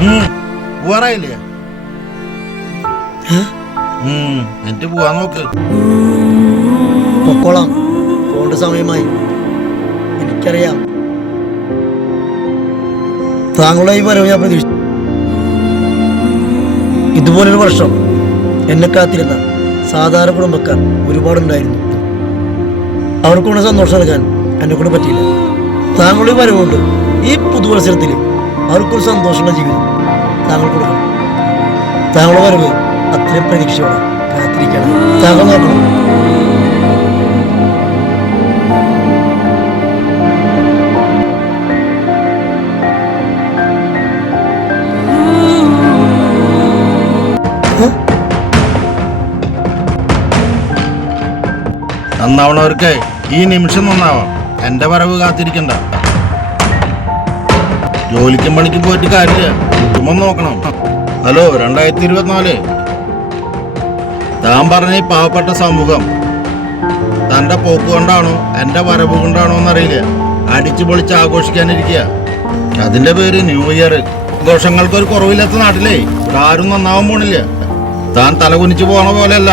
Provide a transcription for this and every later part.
പോവാറായില്ലേ? എന്നിട്ട് പോവാൻ നോക്ക്. പൊക്കോളാം, പോണ്ട സമയമായി. എനിക്കറിയാം താങ്കളുടെ ഈ വരവ് ഞാൻ പ്രതീക്ഷിച്ചു. ഇതുപോലൊരു വർഷം എന്നെ കാത്തിരുന്ന സാധാരണ കുടുംബക്കാർ ഒരുപാടുണ്ടായിരുന്നു. അവർക്കൂടെ സന്തോഷം നൽകാൻ എന്നെ കൊണ്ട് പറ്റിയില്ല. താങ്കളുടെ വരവുകൊണ്ട് ഈ പുതുവത്സരത്തിൽ അവർക്കൊരു സന്തോഷമുള്ള ജീവിതം താങ്കൾ കൊടുക്കണം. താങ്കളുടെ വരവ് അത്രയും പ്രതീക്ഷയോടെ കാത്തിരിക്കണം. താങ്കൾ നോക്കണം. നന്നാവണവർക്ക് ഈ നിമിഷം നന്നാവാം. എന്റെ വരവ് കാത്തിരിക്കണ്ട. ജോലിക്കും പണിക്കും പോയിട്ട് കാര്യമില്ല, കുടുംബം നോക്കണം. ഹലോ, 2024 താൻ പറഞ്ഞ ഈ പാവപ്പെട്ട സമൂഹം തന്റെ പോക്ക് കൊണ്ടാണോ എന്റെ വരവ് കൊണ്ടാണോ എന്നറിയില്ല അടിച്ചു പൊളിച്ച് ആഘോഷിക്കാനിരിക്കുക. അതിന്റെ പേര് ന്യൂ ഇയർ. ദോഷങ്ങൾക്കൊരു കുറവില്ലാത്ത നാട്ടിലേ ഇവിടെ ആരും നന്നാവാൻ പോണില്ല. താൻ തലകുനിച്ചു പോണ പോലെയല്ല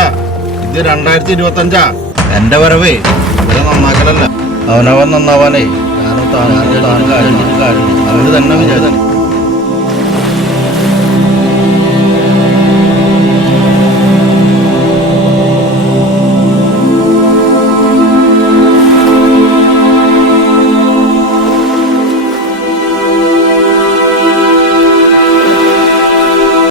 ഇത്. 2025 എന്റെ വരവേ ഇവരെ നന്നാക്കലല്ല, അവനവൻ നന്നാവാനേ ഞാനും താനും അവര് തന്നെ വിചാരിച്ചു.